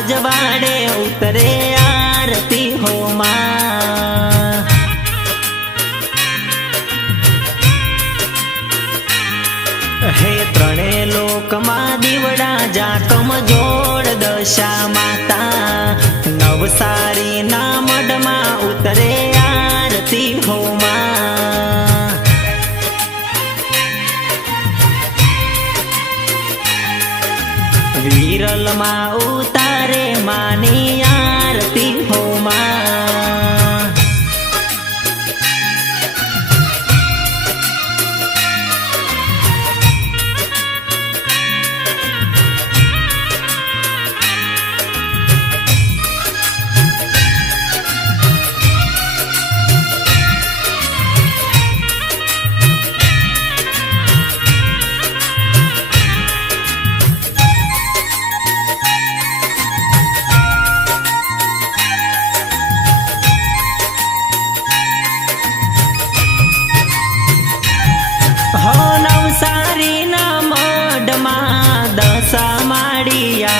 अजवाड़े उतरे आरती हो मां। हे त्रणे लोक मां दीवड़ा जाकम जोड़ दशा माता। नवसारी ना मडमा उतरे आरती हो मां। वीरल मां उतारे मानी आरती हो मां। हो नवसारी ना मडमा दशा माड़िया।